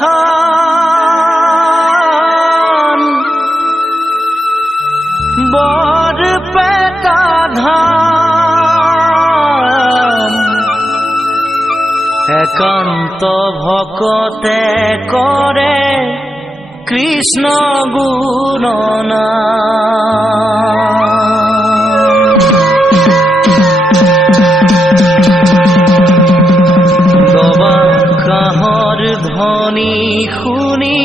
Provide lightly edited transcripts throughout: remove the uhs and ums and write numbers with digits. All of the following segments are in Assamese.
থান বৰপেটা ধাম একান্ত ভকতে কৰে কৃষ্ণ গুণনাম দবা কাহৰ ধ্বনি শুনি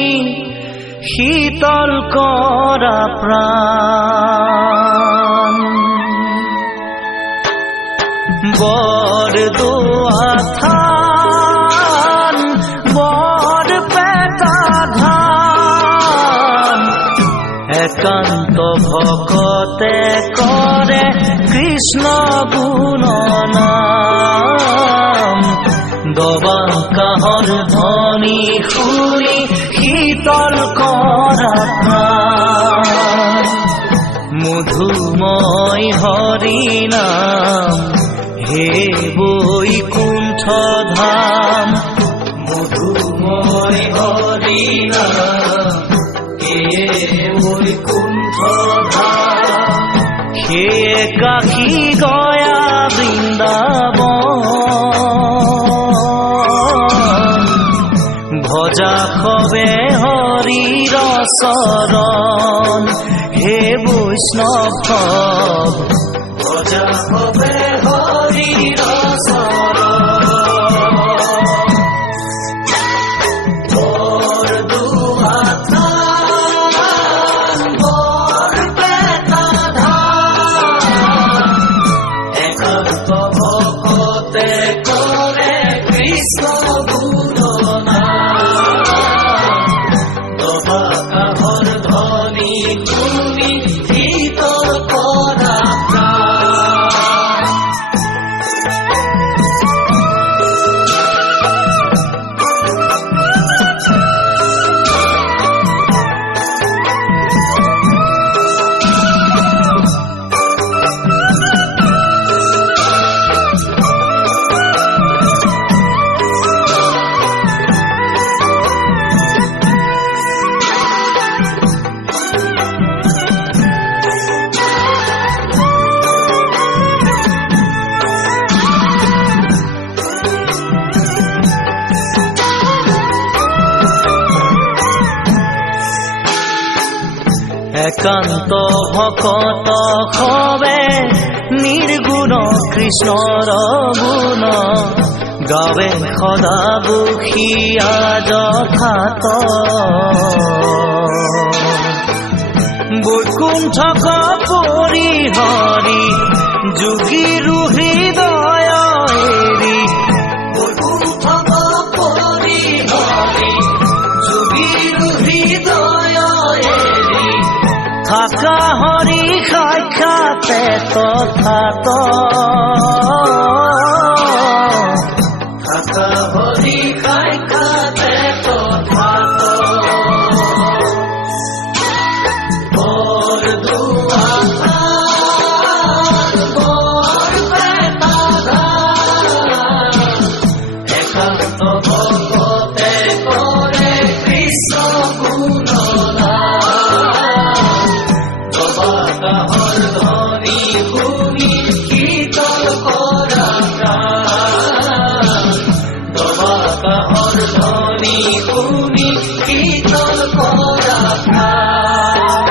শীতল কৰা প্ৰাণ বৰদোৱা থান বৰপেটা ধাম একান্ত ভকতে কৰে কৃষ্ণ গুণনাম দবা কাহৰ ধ্বনি শুনি শীতল কৰা প্ৰাণ মধুময় হৰি নাম হে বৈকুণ্ঠ ধাম মধুময় হৰি নাম হে বৈকুণ্ঠ ধাম হে কাশী গয়া বৃন্দাবন ভজা খবে হৰিৰ চৰণ হে বৈষ্ণৱ ভজা খবে হৰিৰ চৰণ বৰদোৱা থান বৰপেটা ধাম একান্ত ভকতে কৰে কৃষ্ণ একান্ত ভকত খবে নিৰ্গুণ কৃষ্ণৰ গুণ গাবে সদা বুখিয়া যথাত বৈকুণ্ঠ কপুৰী হৰি যোগীৰো হৃদয় এৰি বৈকুণ্ঠ কপুৰী হৰি যোগীৰো হৃদয় এৰি থাকা হৰি সাক্ষাতে তথাত থাকা হৰি সাক্ষাতে তথাত বৰদোৱা থান বৰপেটা ধাম একান্ত ভকতে কৰে কৃষ্ণ গুণনাম কাহৰ ধ্বনি শুনি শীতল কৰা প্ৰাণ দবা কাহৰ ধ্বনি শুনি শীতল কৰা প্ৰাণ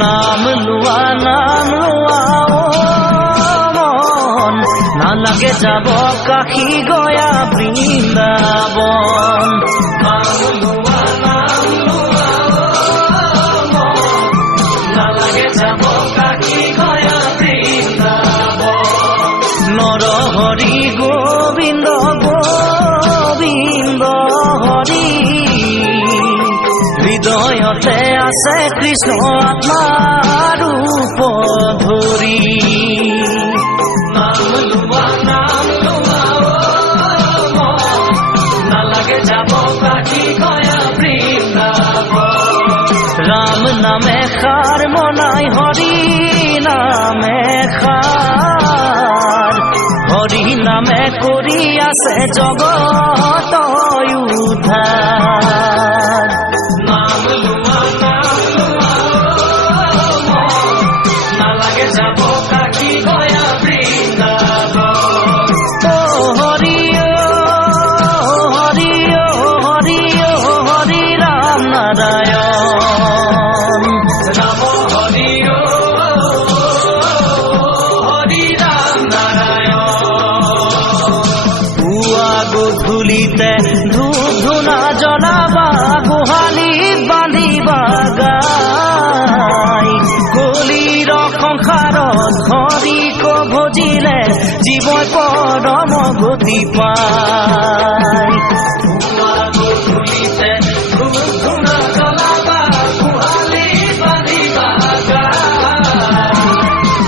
নাম লোৱা মন নালাগে যাব কাশী গয়া বৃন্দাবন নাম লোৱা মন নালাগে যাব কাশী গয়া বৃন্দাবন নৰ হৰি গোবিন্দ গোবিন্দ হৰি হৃদয়তে আছে কৃষ্ণ আত্মাৰ ৰূপ ধৰি নাম লোৱা নালাগে যাব কাশী গয়া বৃন্দাবন ৰাম নামে খাৰ মনাই হৰি নামে খাৰ হৰি নামে কৰি আছে জগত উদ্ধাৰ নাম লোৱা নালাগে যাব কাশী গয়া বৃন্দাবন ও হৰি হৰি হৰি হৰি ৰাম নাৰায়ণ ৰাম হৰি হৰি ৰাম নাৰায়ণ পুৱা গধূলিতে ধূপ ধূনা জ্বলাবা গোহালিত বান্ধিবা গাই কলিৰ সংসাৰত হৰিক ভজিলে জীৱই পৰম গতি পায় পুৱা গধূলিতে ধূপ ধূনা জ্বলাবা গোহালিত বান্ধিবা গাই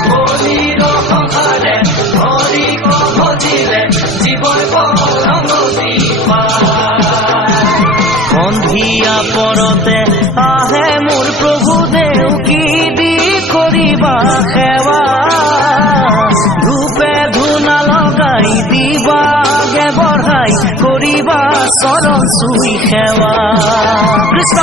কলিৰ সংসাৰে হৰিক ভজিলে জীৱই পৰম গতি পায় সন্ধিয়া পৰতে আহে মোৰ প্ৰভু দেউকী দি কৰিবা সেৱা ধূপে ধূনা লগাই দিবা আগে বঢ়াই কৰিবা চৰণ চুই সেৱা কৃষ্ণ